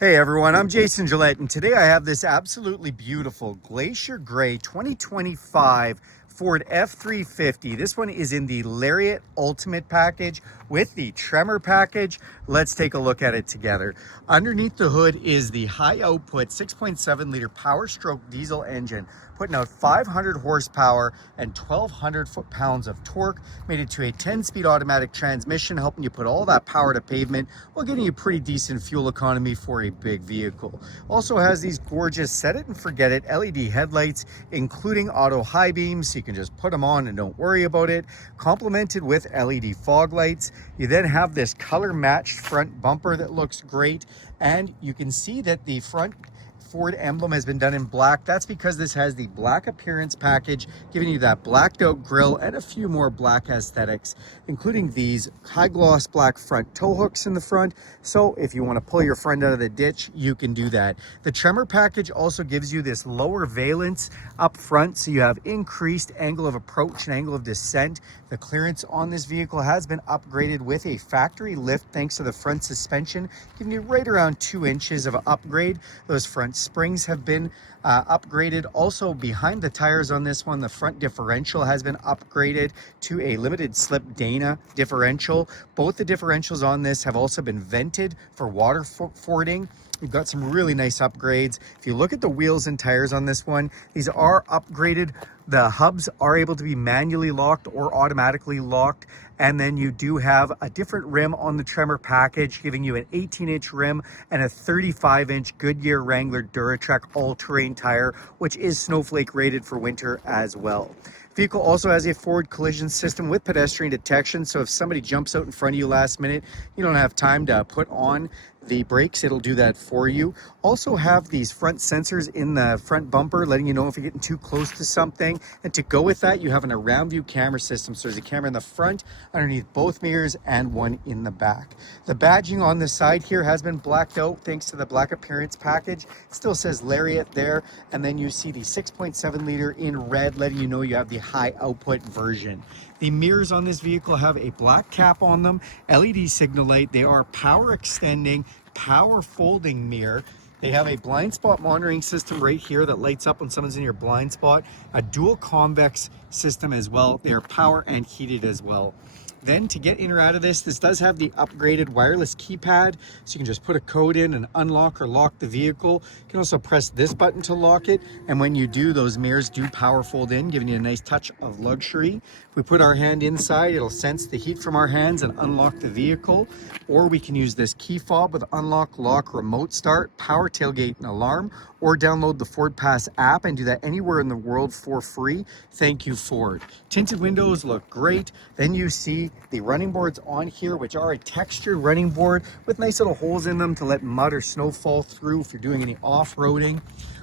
Hey everyone, I'm Jason Gillette, and today I have this absolutely beautiful Glacier Gray 2025 Ford F-350. This one is in the Lariat Ultimate Package with the Tremor Package. Let's take a look at it together. Underneath the hood is the high output 6.7 liter Power Stroke diesel engine, putting out 500 horsepower and 1,200 foot-pounds of torque, made it to a 10-speed automatic transmission, helping you put all that power to pavement while getting you pretty decent fuel economy for a big vehicle. Also has these gorgeous set it and forget it LED headlights, including auto high beams, so you can just put them on and don't worry about it, complemented with LED fog lights. You then have this color matched front bumper that looks great, and you can see that the front Ford emblem has been done in black. That's because this has the black appearance package, giving you that blacked out grille and a few more black aesthetics, including these high gloss black front tow hooks in the front. So if you want to pull your friend out of the ditch, you can do that. The Tremor package also gives you this lower valence up front, so you have increased angle of approach and angle of descent. The clearance on this vehicle has been upgraded with a factory lift thanks to the front suspension, giving you right around 2 inches of upgrade. Those front springs have been upgraded. Also behind the tires on this one, the front differential has been upgraded to a limited slip Dana differential. Both the differentials on this have also been vented for water fording. You've got some really nice upgrades. If you look at the wheels and tires on this one, these are upgraded. The hubs are able to be manually locked or automatically locked. And then you do have a different rim on the Tremor package, giving you an 18-inch rim and a 35-inch Goodyear Wrangler Duratrac all-terrain tire, which is snowflake rated for winter as well. Vehicle also has a forward collision system with pedestrian detection, so if somebody jumps out in front of you last minute, you don't have time to put on the brakes, it'll do that for you. Also have these front sensors in the front bumper, letting you know if you're getting too close to something. And to go with that, you have an around view camera system. So there's a camera in the front, underneath both mirrors, and one in the back. The badging on the side here has been blacked out thanks to the black appearance package. It still says Lariat there. And then you see the 6.7 liter in red, letting you know you have the high output version. The mirrors on this vehicle have a black cap on them, LED signal light. They are power extending, power folding mirror. They have a blind spot monitoring system right here that lights up when someone's in your blind spot. A dual convex system as well. They are power and heated as well. Then to get in or out of this does have the upgraded wireless keypad, so you can just put a code in and unlock or lock the vehicle. You can also press this button to lock it, and when you do, those mirrors do power fold in, giving you a nice touch of luxury. If we put our hand inside, it'll sense the heat from our hands and unlock the vehicle, or we can use this key fob with unlock, lock, remote start, power tailgate, and alarm, or download the Ford Pass app and do that anywhere in the world for free. Thank you, Ford. Tinted windows look great. Then you see the running boards on here, which are a textured running board with nice little holes in them to let mud or snow fall through if you're doing any off-roading.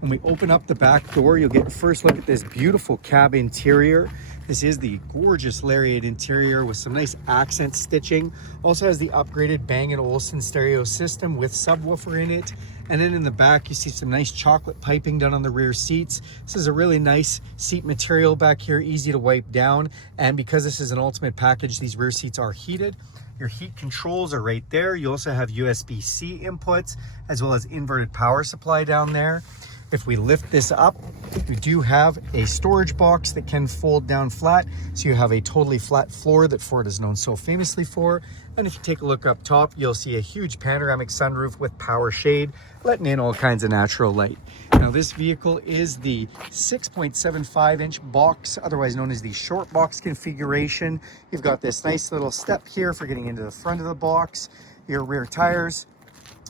When we open up the back door, you'll get a first look at this beautiful cab interior. This is the gorgeous Lariat interior with some nice accent stitching. Also has the upgraded Bang & Olufsen stereo system with subwoofer in it. And then in the back, you see some nice chocolate piping done on the rear seats. This is a really nice seat material back here, easy to wipe down. And because this is an ultimate package, these rear seats are heated. Your heat controls are right there. You also have USB-C inputs, as well as inverted power supply down there. If we lift this up, we do have a storage box that can fold down flat, so you have a totally flat floor that Ford is known so famously for. And if you take a look up top, you'll see a huge panoramic sunroof with power shade, letting in all kinds of natural light. Now this vehicle is the 6.75-inch box, otherwise known as the short box configuration. You've got this nice little step here for getting into the front of the box, your rear tires.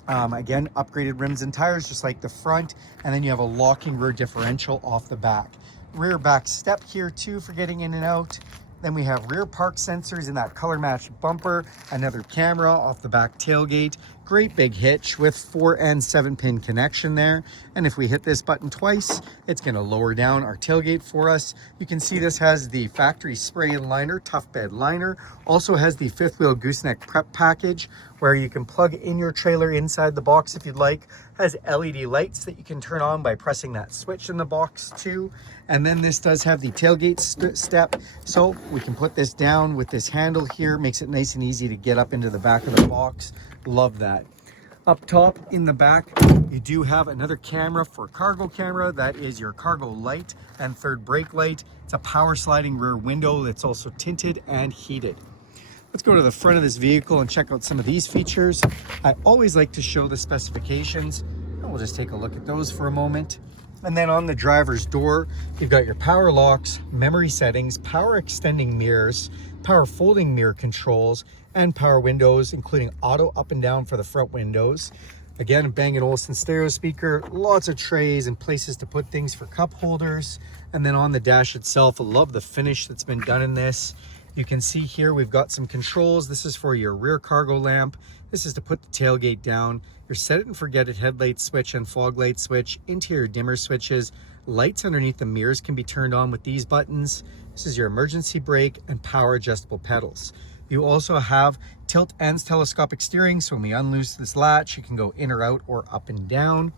Again, upgraded rims and tires just like the front, and then you have a locking rear differential off the back. Rear back step here too for getting in and out. Then we have rear park sensors in that color matched bumper, another camera off the back tailgate, great big hitch with 4 and 7 pin connection there. And if we hit this button twice, it's going to lower down our tailgate for us. You can see this has the factory spray and liner, tough bed liner. Also has the fifth wheel gooseneck prep package where you can plug in your trailer inside the box if you'd like. Has LED lights that you can turn on by pressing that switch in the box too. And then this does have the tailgate step, so we can put this down with this handle here. Makes it nice and easy to get up into the back of the box. Love that. Up top in the back, you do have another camera for cargo camera. That is your cargo light and third brake light. It's a power sliding rear window that's also tinted and heated. Let's go to the front of this vehicle and check out some of these features. I always like to show the specifications, and we'll just take a look at those for a moment. And then on the driver's door, you've got your power locks, memory settings, power extending mirrors, power folding mirror controls, and power windows, including auto up and down for the front windows. Again, a Bang & Olufsen stereo speaker, lots of trays and places to put things for cup holders. And then on the dash itself, I love the finish that's been done in this. You can see here we've got some controls. This is for your rear cargo lamp. This is to put the tailgate down. Your set it and forget it headlight switch and fog light switch, interior dimmer switches. Lights underneath the mirrors can be turned on with these buttons. This is your emergency brake and power adjustable pedals. You also have tilt and telescopic steering, so when we unloose this latch, you can go in or out or up and down.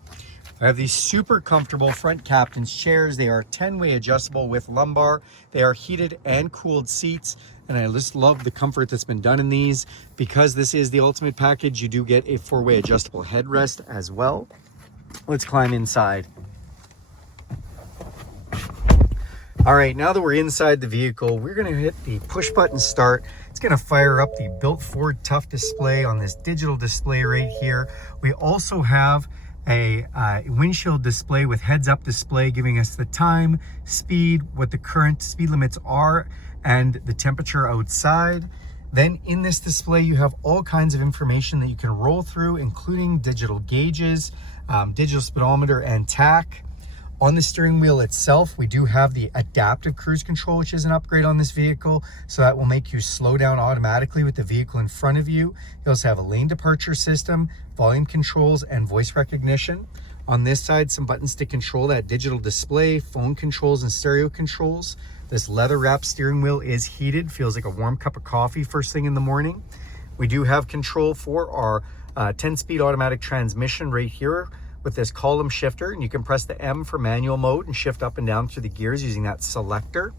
I have these super comfortable front captain's chairs. They are 10-way adjustable with lumbar. They are heated and cooled seats, and I just love the comfort that's been done in these. Because this is the Ultimate Package, you do get a 4-way adjustable headrest as well. Let's climb inside. All right, now that we're inside the vehicle, we're gonna hit the push button start. It's gonna fire up the Built Ford Tough display on this digital display right here. We also have a windshield display with heads-up display giving us the time, speed, what the current speed limits are, and the temperature outside. Then in this display, you have all kinds of information that you can roll through, including digital gauges, digital speedometer, and tach. On the steering wheel itself, we do have the adaptive cruise control, which is an upgrade on this vehicle. So that will make you slow down automatically with the vehicle in front of you. You also have a lane departure system, volume controls, and voice recognition. On this side, some buttons to control that digital display, phone controls, and stereo controls. This leather wrapped steering wheel is heated, feels like a warm cup of coffee first thing in the morning. We do have control for our 10-speed automatic transmission right here with this column shifter, and you can press the M for manual mode and shift up and down through the gears using that selector.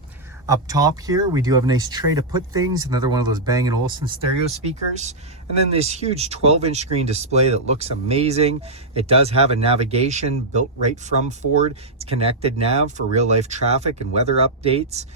Up top here, we do have a nice tray to put things, another one of those Bang & Olufsen stereo speakers, and then this huge 12-inch screen display that looks amazing. It does have a navigation built right from Ford. It's connected nav for real-life traffic and weather updates.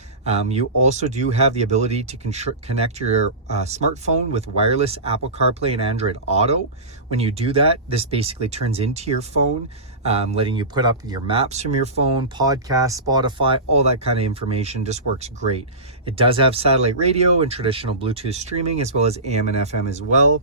You also do have the ability to connect your smartphone with wireless Apple CarPlay and Android Auto. When you do that, this basically turns into your phone, letting you put up your maps from your phone, podcasts, Spotify, all that kind of information. Just works great. It does have satellite radio and traditional Bluetooth streaming, as well as AM and FM as well.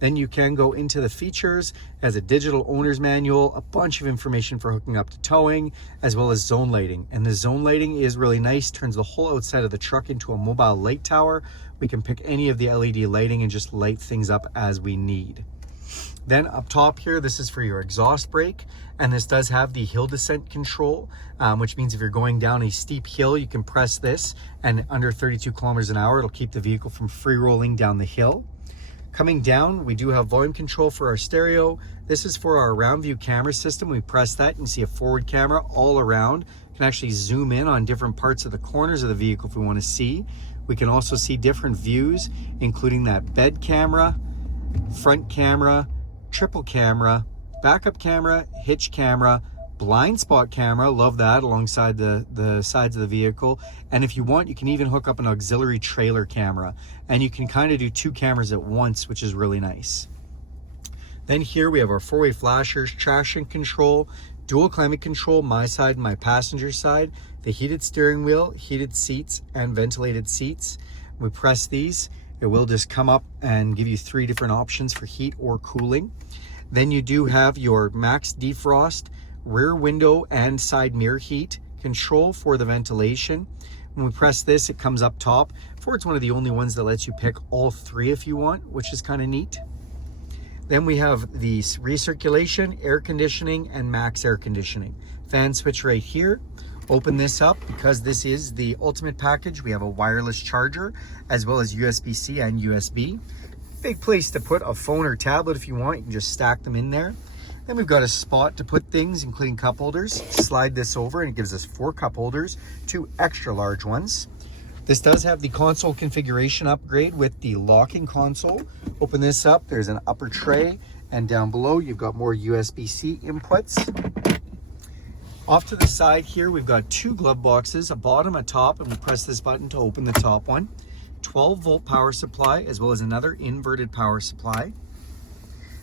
Then you can go into the features as a digital owner's manual, a bunch of information for hooking up to towing, as well as zone lighting. And the zone lighting is really nice, turns the whole outside of the truck into a mobile light tower. We can pick any of the LED lighting and just light things up as we need. Then up top here, this is for your exhaust brake, and this does have the hill descent control, which means if you're going down a steep hill, you can press this, and under 32 kilometers an hour, it'll keep the vehicle from free rolling down the hill. Coming down, we do have volume control for our stereo. This is for our round view camera system. We press that, you can see a forward camera all around. You can actually zoom in on different parts of the corners of the vehicle if we want to see. We can also see different views, including that bed camera, front camera, triple camera, backup camera, hitch camera, blind spot camera, love that, alongside the sides of the vehicle. And if you want, you can even hook up an auxiliary trailer camera, and you can kind of do 2 cameras at once, which is really nice. Then here we have our 4-way flashers, traction control, dual climate control, my side and my passenger side, the heated steering wheel, heated seats, and ventilated seats. We press these, it will just come up and give you 3 different options for heat or cooling. Then you do have your max defrost, rear window and side mirror heat, control for the ventilation. When we press this, it comes up top. Ford's one of the only ones that lets you pick all 3 if you want, which is kind of neat. Then we have the recirculation, air conditioning, and max air conditioning. Fan switch right here. Open this up. Because this is the Ultimate Package, we have a wireless charger, as well as USB-C and USB. Big place to put a phone or tablet if you want. You can just stack them in there. Then we've got a spot to put things, including cup holders. Slide this over and it gives us 4 cup holders, 2 extra large ones. This does have the console configuration upgrade with the locking console. Open this up, there's an upper tray And down below, you've got more USB-C inputs. Off to the side here, we've got two glove boxes, a bottom, a top, and we press this button to open the top one. 12-volt power supply, as well as another inverted power supply.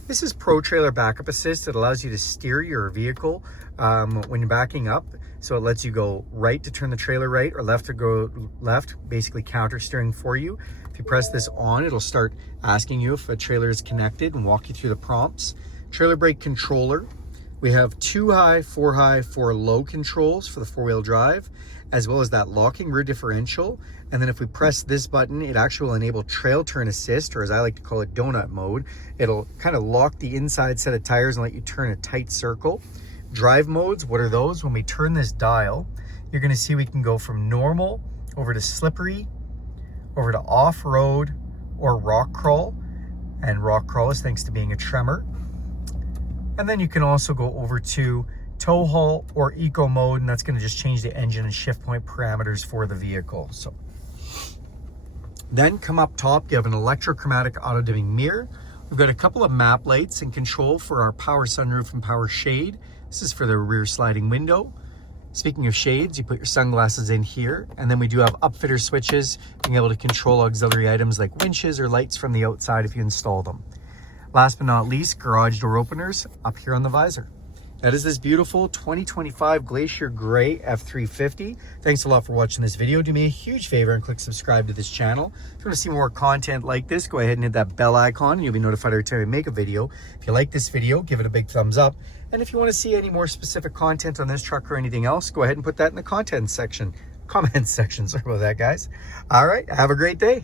This is Pro Trailer Backup Assist. It allows you to steer your vehicle when you're backing up. So it lets you go right to turn the trailer right, or left to go left, basically counter steering for you. If you press this on, it'll start asking you if a trailer is connected and walk you through the prompts. Trailer brake controller. We have 2 high, 4 high, 4 low controls for the 4-wheel drive, as well as that locking rear differential. And then if we press this button, it actually will enable trail turn assist, or as I like to call it, donut mode. It'll kind of lock the inside set of tires and let you turn a tight circle. Drive modes, what are those? When we turn this dial, you're gonna see we can go from normal over to slippery, over to off-road, or rock crawl. And rock crawl is thanks to being a Tremor. And then you can also go over to tow haul or eco mode, and that's gonna just change the engine and shift point parameters for the vehicle. So then come up top, you have an electrochromatic auto dimming mirror. We've got a couple of map lights and control for our power sunroof and power shade. This is for the rear sliding window. Speaking of shades, you put your sunglasses in here, and then we do have upfitter switches, being able to control auxiliary items like winches or lights from the outside if you install them. Last but not least, garage door openers up here on the visor. That is this beautiful 2025 Glacier Gray F350. Thanks a lot for watching this video. Do me a huge favor and click subscribe to this channel. If you want to see more content like this, go ahead and hit that bell icon and you'll be notified every time I make a video. If you like this video, give it a big thumbs up. And if you want to see any more specific content on this truck or anything else, go ahead and put that in the comment section. Sorry about that, guys. All right, have a great day.